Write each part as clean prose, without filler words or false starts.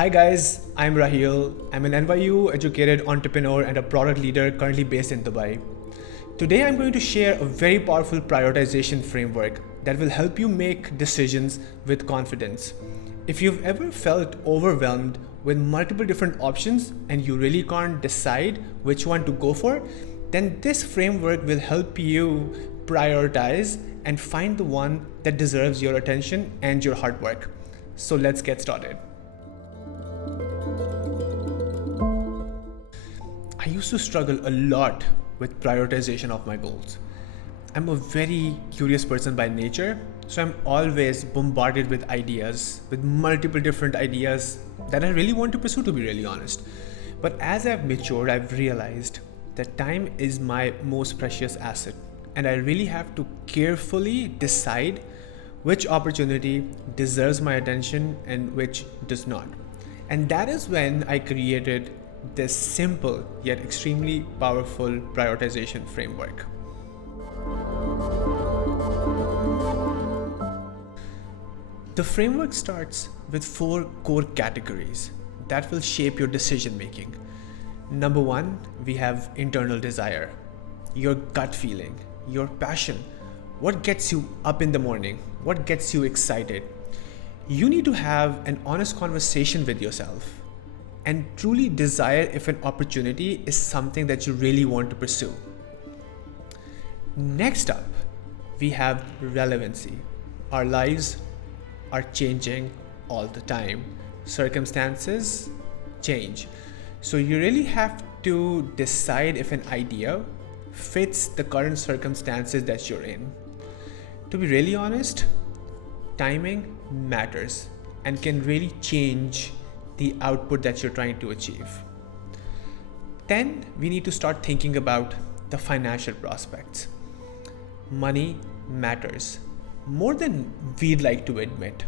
Hi guys, I'm Raheel. I'm an NYU educated entrepreneur and a product leader currently based in Dubai. Today I'm going to share a very powerful prioritization framework that will help you make decisions with confidence. If you've ever felt overwhelmed with multiple different options and you really can't decide which one to go for, then this framework will help you prioritize and find the one that deserves your attention and your hard work. So let's get started. I used to struggle a lot with prioritization of my goals. I'm a very curious person by nature, so I'm always bombarded with ideas, with multiple different ideas that I really want to pursue, to be really honest. But as I've matured, I've realized that time is my most precious asset, and I really have to carefully decide which opportunity deserves my attention and which does not. And that is when I created this simple yet extremely powerful prioritization framework. The framework starts with 4 core categories that will shape your decision making. Number 1, we have internal desire, your gut feeling, your passion. What gets you up in the morning? What gets you excited? You need to have an honest conversation with yourself and truly desire if an opportunity is something that you really want to pursue. Next up, we have relevancy. Our lives are changing all the time. Circumstances change. So you really have to decide if an idea fits the current circumstances that you're in. To be really honest, timing matters and can really change the output that you're trying to achieve. Then we need to start thinking about the financial prospects. Money matters more than we'd like to admit.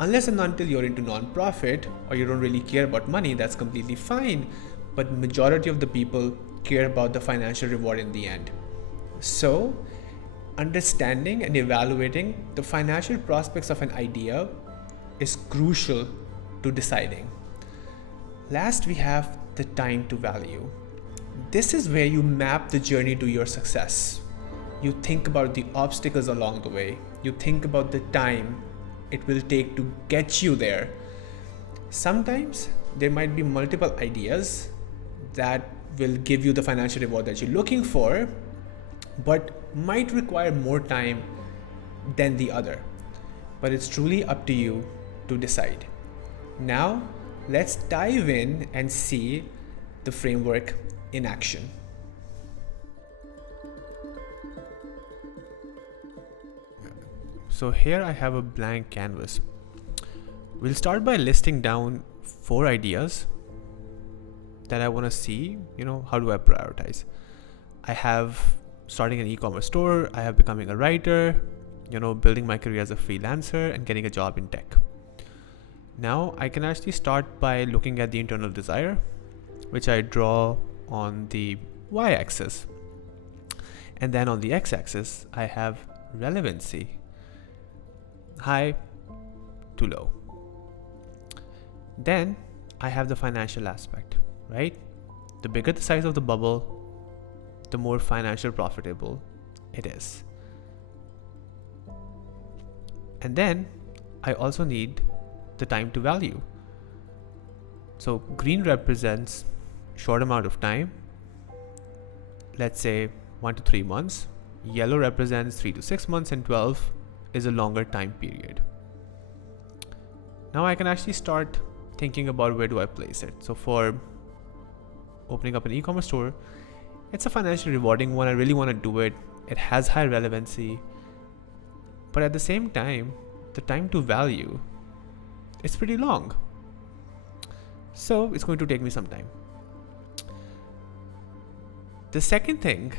Unless and until you're into non-profit or you don't really care about money, that's completely fine. But majority of the people care about the financial reward in the end. So, understanding and evaluating the financial prospects of an idea is crucial to deciding. Last, we have the time to value. This is where you map the journey to your success. You think about the obstacles along the way. You think about the time it will take to get you there. Sometimes there might be multiple ideas that will give you the financial reward that you're looking for, but might require more time than the other. But it's truly up to you to decide. Now, let's dive in and see the framework in action. So here I have a blank canvas. We'll start by listing down 4 ideas that I want to see, how do I prioritize? I have starting an e-commerce store, I have becoming a writer, building my career as a freelancer and getting a job in tech. Now I can actually start by looking at the internal desire, which I draw on the y-axis. And then on the x-axis, I have relevancy, high to low. Then I have the financial aspect, right? The bigger the size of the bubble, the more financial profitable it is. And then I also need the time to value. So green represents short amount of time, let's say 1 to 3 months. Yellow represents 3 to 6 months, and 12 is a longer time period. Now I can actually start thinking about where do I place it. So for opening up an e-commerce store, it's a financially rewarding one. I really want to do it. It has high relevancy, but at the same time, the time to value is pretty long. So it's going to take me some time. The second thing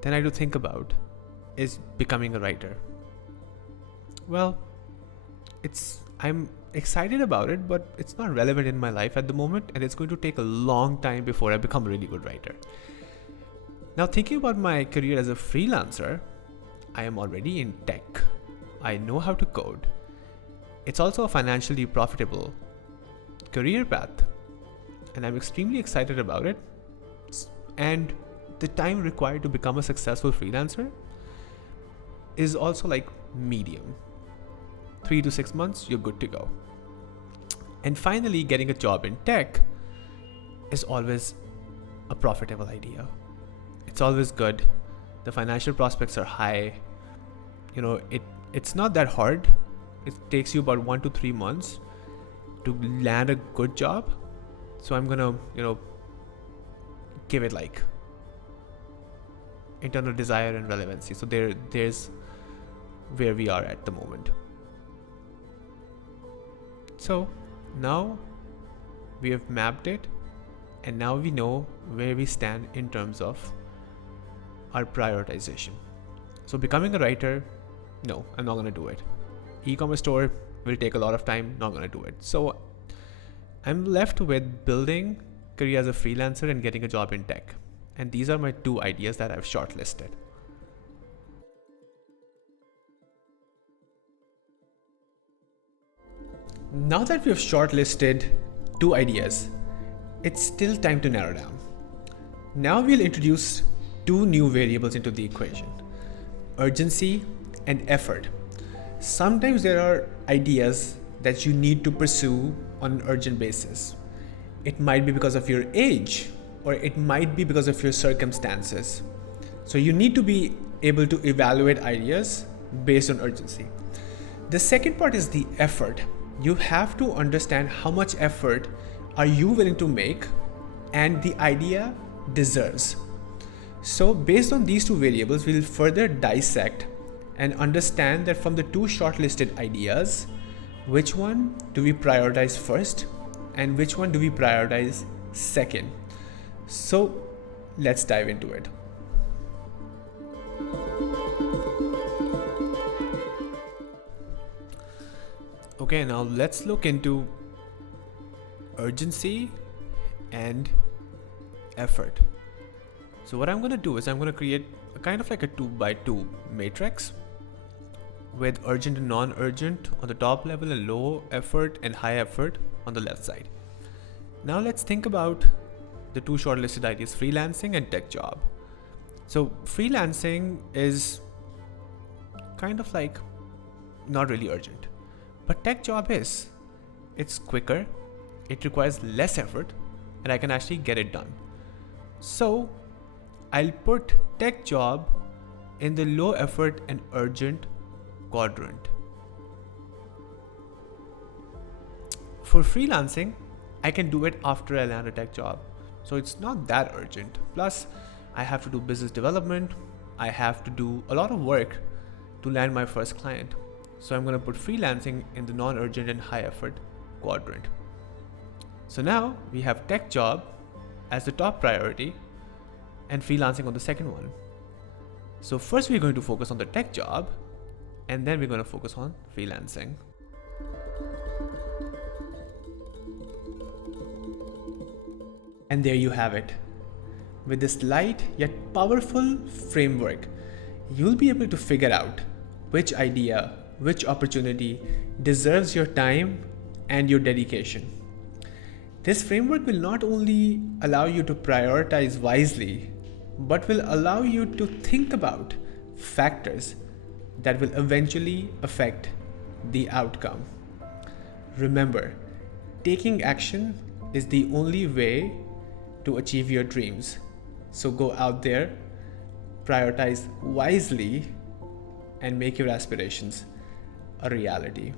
that I have to think about is becoming a writer. Well, I'm excited about it, but it's not relevant in my life at the moment, and it's going to take a long time before I become a really good writer. Now, thinking about my career as a freelancer, I am already in tech. I know how to code. It's also a financially profitable career path, and I'm extremely excited about it. And the time required to become a successful freelancer is also like medium. 3 to 6 months, you're good to go. And finally, getting a job in tech is always a profitable idea. It's always good. The financial prospects are high. It's not that hard. It takes you about 1 to 3 months to land a good job. So I'm gonna, give it like internal desire and relevancy. So there's where we are at the moment. So now we have mapped it, and now we know where we stand in terms of our prioritization. So becoming a writer, no, I'm not gonna do it. E-commerce store will take a lot of time, not gonna do it. So I'm left with building career as a freelancer and getting a job in tech. And these are my 2 ideas that I've shortlisted. Now that we have shortlisted 2 ideas, it's still time to narrow down. Now we'll introduce 2 new variables into the equation: urgency and effort. Sometimes there are ideas that you need to pursue on an urgent basis. It might be because of your age, or it might be because of your circumstances. So you need to be able to evaluate ideas based on urgency. The second part is the effort. You have to understand how much effort are you willing to make and the idea deserves. So based on these 2 variables, we'll further dissect and understand that from the 2 shortlisted ideas, which one do we prioritize first and which one do we prioritize second. So let's dive into it. Okay, now let's look into urgency and effort. So what I'm going to do is I'm going to create a kind of like a 2x2 matrix with urgent and non-urgent on the top level and low effort and high effort on the left side. Now let's think about the 2 shortlisted ideas, freelancing and tech job. So freelancing is kind of like not really urgent, but tech job is. It's quicker, it requires less effort, and I can actually get it done. So I'll put tech job in the low effort and urgent quadrant. For freelancing, I can do it after I land a tech job. So it's not that urgent. Plus, I have to do business development. I have to do a lot of work to land my first client. So I'm going to put freelancing in the non-urgent and high effort quadrant. So now we have tech job as the top priority and freelancing on the second one. So first we're going to focus on the tech job, and then we're going to focus on freelancing. And there you have it. With this light yet powerful framework, you'll be able to figure out which idea, which opportunity deserves your time and your dedication. This framework will not only allow you to prioritize wisely, but will allow you to think about factors that will eventually affect the outcome. Remember, taking action is the only way to achieve your dreams. So go out there, prioritize wisely, and make your aspirations a reality.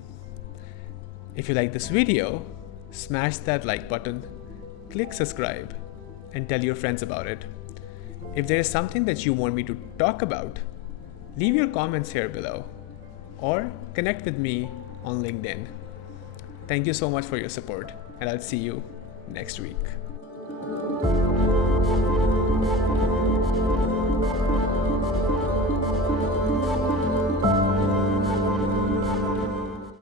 If you like this video, smash that like button, click subscribe, and tell your friends about it. If there is something that you want me to talk about, leave your comments here below or connect with me on LinkedIn. Thank you so much for your support, and I'll see you next week.